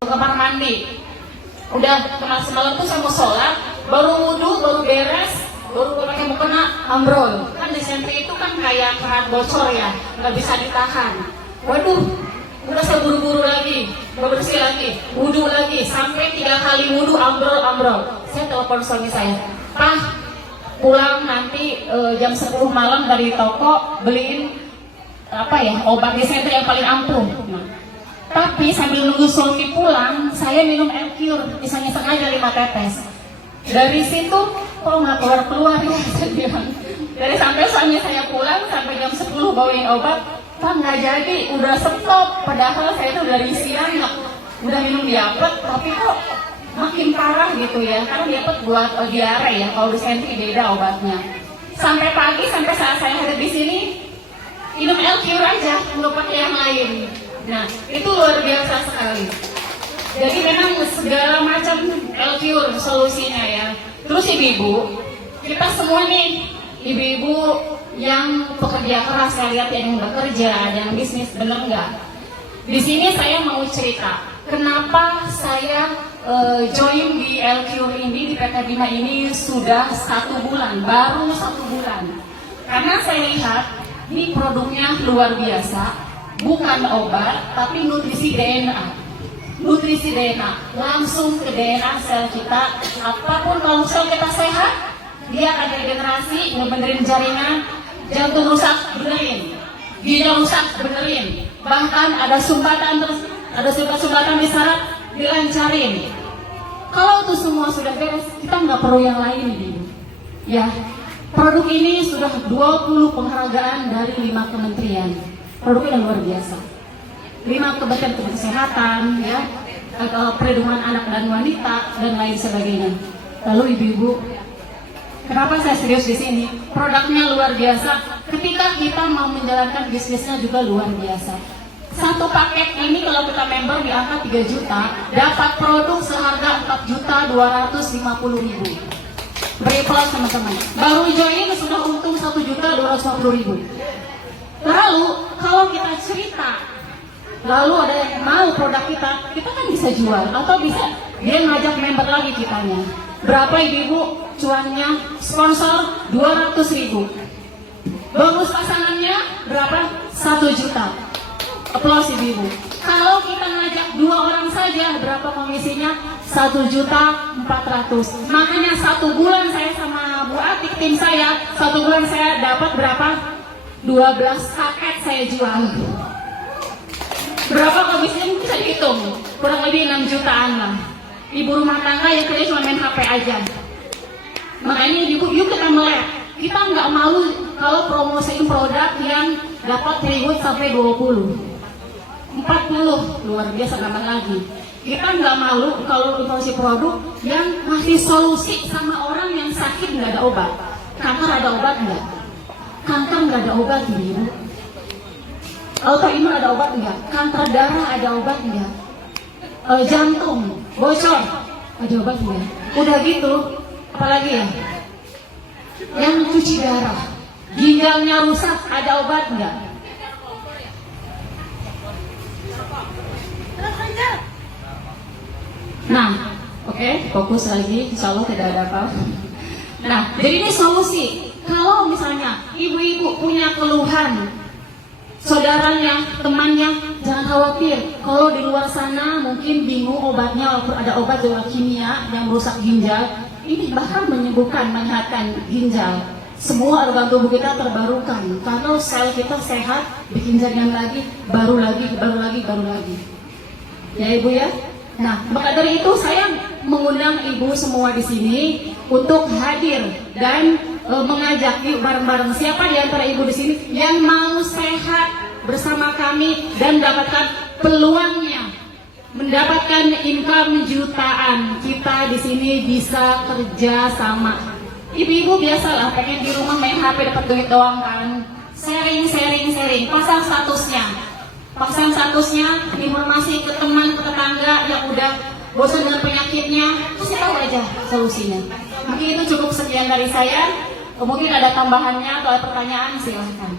kamar mandi. Udah semalam tuh saya mau sholat, baru wudhu, baru beres, baru pakai mukena ambrol. Kan disentri itu kan kayak keran bocor ya, nggak bisa ditahan. Waduh, udah saya buru-buru lagi, bersih lagi, wudhu lagi, sampai 3 kali wudhu ambrol. Saya telepon suami saya, "Pak, pulang nanti jam 10 malam dari toko beliin obat disentri yang paling ampuh." Tapi sambil nunggu suami pulang, saya minum L-Cure, iseng-iseng aja 5 tetes. Dari situ, kok nggak keluar-keluar ya, saya bilang. Dari sampai suami saya pulang, sampai jam 10 bawain obat, "Pak, nggak jadi, udah stop." Padahal saya itu dari siang udah minum diapet, tapi kok makin parah gitu ya. Karena diapet buat diare ya, kalau disentri beda obatnya. Sampai pagi, sampai saat saya hadir di sini, minum L-Cure aja, nggak pakai yang lain. Nah, itu luar biasa sekali. Jadi memang segala macam L-Cure solusinya ya. Terus ibu-ibu, kita semua nih, ibu-ibu yang pekerja keras, saya lihat yang udah kerja, yang bisnis, bener nggak? Di sini saya mau cerita, kenapa saya join di L-Cure ini, di PT Bima ini sudah 1 bulan, baru 1 bulan. Karena saya lihat, ini produknya luar biasa. Bukan obat, tapi nutrisi DNA. Nutrisi DNA, langsung ke DNA sel kita. Apapun kalau sel kita sehat, dia akan regenerasi, ngebenerin jaringan. Jantung rusak, benerin. Ginjal rusak, benerin. Bahkan ada sumbatan di saraf, dilancarin. Kalau itu semua sudah beres, kita nggak perlu yang lain nih. Ya, produk ini sudah 20 penghargaan dari 5 kementerian. Produknya luar biasa. 5 kementerian kesehatan, ya, perlindungan anak dan wanita dan lain sebagainya. Lalu ibu-ibu, kenapa saya serius di sini? Produknya luar biasa. Ketika kita mau menjalankan bisnisnya juga luar biasa. 1 paket ini kalau kita member di angka 3 juta, dapat produk seharga 4.250.000. Beri plus teman-teman. Baru join sudah untung 1.250.000. Lalu kalau kita cerita, lalu ada yang mau produk kita kan bisa jual atau bisa dia ngajak member lagi kitanya. Berapa ibu-ibu cuannya? Sponsor 200.000. Bagus pasangannya berapa? 1 juta. Aplaus ibu-ibu. Kalau kita ngajak 2 orang saja, berapa komisinya? 1.400.000. Makanya 1 bulan saya sama Bu Atik, tim saya, 1 bulan saya dapat berapa? 12 paket saya jual. Berapa komisinya bisa dihitung? Kurang lebih 6 jutaan lah. Ibu rumah tangga yang kerja cuma main HP aja. Makanya ibu, yuk kita melek. Kita nggak malu kalau promosiin produk yang dapat reward sampai 20, 40, luar biasa nambah lagi. Kita nggak malu kalau promosi produk yang ngasih solusi sama orang yang sakit nggak ada obat. Kanker ada obat nggak? Kanker nggak ada obat ibu. Autoimun ada obat nggak? Kanker darah ada obat nggak? Jantung bocor ada obat nggak? Udah gitu, apalagi ya? Yang cuci darah, ginjalnya rusak ada obat nggak? Nah, oke, fokus lagi. Insya Allah tidak ada apa. Nah, jadi ini solusi. Kalau misalnya ibu-ibu punya keluhan, saudaranya, temannya, jangan khawatir. Kalau di luar sana mungkin bingung obatnya, walaupun ada obat juga kimia yang merusak ginjal. Ini bahkan menyembuhkan, menyehatkan ginjal. Semua organ tubuh kita terbarukan. Kalau sel kita sehat, bikin jaringan lagi, baru lagi. Ya ibu ya. Nah, maka dari itu saya mengundang ibu semua di sini untuk hadir dan mengajak yuk bareng-bareng. Siapa di antara ibu di sini yang mau sehat bersama kami dan mendapatkan peluangnya, mendapatkan income jutaan? Kita di sini bisa kerja sama. Ibu-ibu biasalah pengen di rumah main HP dapat duit doang kan? Sharing. Pasang statusnya, informasi ke teman, ke tetangga yang udah bosan dengan penyakitnya, kasih tahu aja solusinya. Mungkin itu cukup sekian dari saya. Mungkin ada tambahannya atau ada pertanyaan, silahkan.